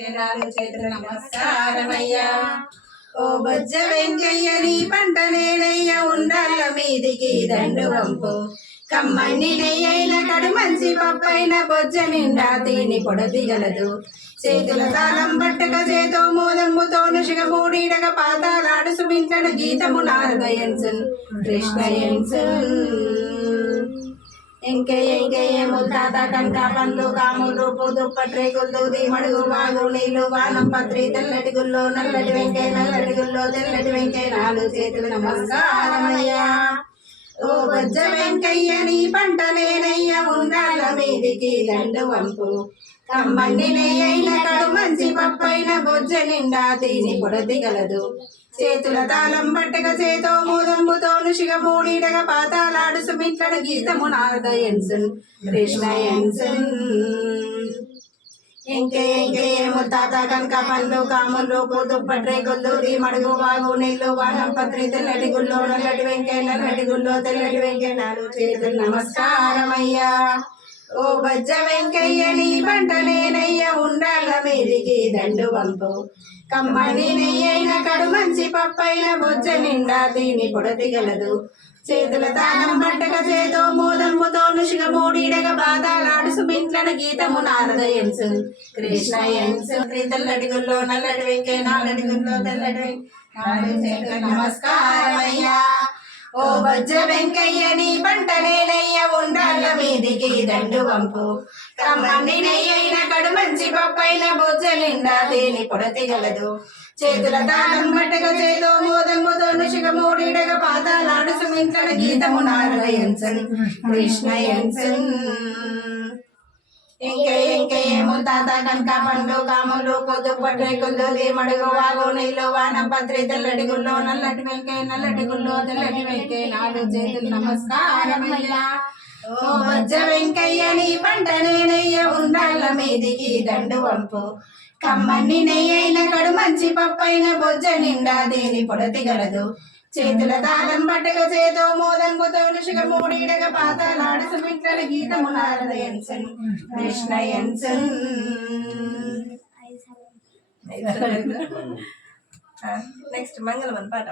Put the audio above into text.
చేతుల నమస్కారమయ్యా. ఓ బొజ్జ వెంకయ్య నీ పంట నేనయ్య ఉండాల మీదికి దండు వంపు. కమ్మని నెయ్యైన కడు మంచి పప్పైన బొజ్జ నిండా తిని పొడదిగలదు. చేతుల తాళం పట్టక చేతో మోదమ్ముతో నుషిగ మూడీడగ పాతాలాడు సుమించడ గీతము నారదయన్సన్ కృష్ణయన్సన్. ఎంకెయ్య ముత్తాత కనక పండ్లు కాములు దుప్పట్రేకులు దూది మడుగు వాగు నీళ్లు వానం పత్రి తెల్లటి గుల్లో నల్లటి వెంకయ్య నల్లటి గుల్లో తెల్లటి వెంకయ్య నాలుగు చేతులు నమస్కారమయ్యా. ఓ బొజ్జ వెంకయ్య నీ పంట నేనయ్య ఉండాల మీదికి దండు వంపు. కమ్మని నెయ్యైన కడు మంచి పప్పైన బొజ్జ నిండా తిని పొడదిగలదు. చేతుల తాళం పట్టక చేతో మూదంబుతో నుషిగ మూడీడగ పాతాలాడు సుమిట్లడ గీతము నారదయన్సన్ కృష్ణయన్సన్. ఎంకెయ్య ముత్తాత కనక పండ్లు కాములు దుప్పట్రేకులు దూది మడుగు వాగు నీళ్లు వానం పత్రి తెల్లటి గుల్లో నల్లటి వెంకయ్య నల్లటి గుల్లో తెల్లటి వెంకయ్య నాలుగు చేతులు నమస్కారమయ్యా. ఓ బొజ్జ వెంకయ్య నీ పంట నేనయ్య ఉండాల మీదికి దండు వంపు. కమ్మని నెయ్యైన కడు మంచి పప్పైన బొజ్జ నిండా తిని పొడదిగలదు. చేతుల తాళం పట్టక చేతో మోదమ్ముతో నుషిగ మూడీడగ బాధాలాడు సుమింట్లడ గీతము నారదయన్సన్ కృష్ణయన్సన్. తెల్లటి గుల్లో నల్లటి వెంకయ్య నల్లటి గుల్లో తెల్లటి వెంకయ్య నమస్కారమయ్యా. ఓ బొజ్జ వెంకయ్య నీ పంట నేనయ్య ఉండాల మీదికి దండు వంపు. కమ్మని నెయ్యైన కడు మంచి పప్పైన బొజ్జ నిండా తేని పొడతిగలదు. చేతుల తాళం పట్టక చేతో మోదమ్ముతో నుషిగ మూడీడగ పాతాలాడు సుమింట్లడ గీతము నారదయన్సన్ కృష్ణయన్సన్. ఎంకెయ్య ముత్తాత కనక పండ్లు కాములు దుప్పట్రేకులు దూది మడుగు వాగు నీళ్లు వానం పత్రి తెల్లటి గుల్లో నల్లటి వెంకయ్య నల్లటి గుల్లో తెల్లటి వెంకయ్య నాలుగు చేతులు నమస్కారమయ్యా. ఓ బొజ్జ వెంకయ్య నీ పంట నేనయ్య ఉండాల మీదికి దండు వంపు. కమ్మని నెయ్యైన కడు మంచి పప్పైన బొజ్జ నిండా దేని పొడతిగలదు. చేతుల తాళం పట్టక చేతో మోదంబుతో నుషిగ మూడీడగ పాతాలాడు సుమిట్లడ గీతము నారదయన్సన్ కృష్ణయన్సన్. నెక్స్ట్ మంగళమని పాట.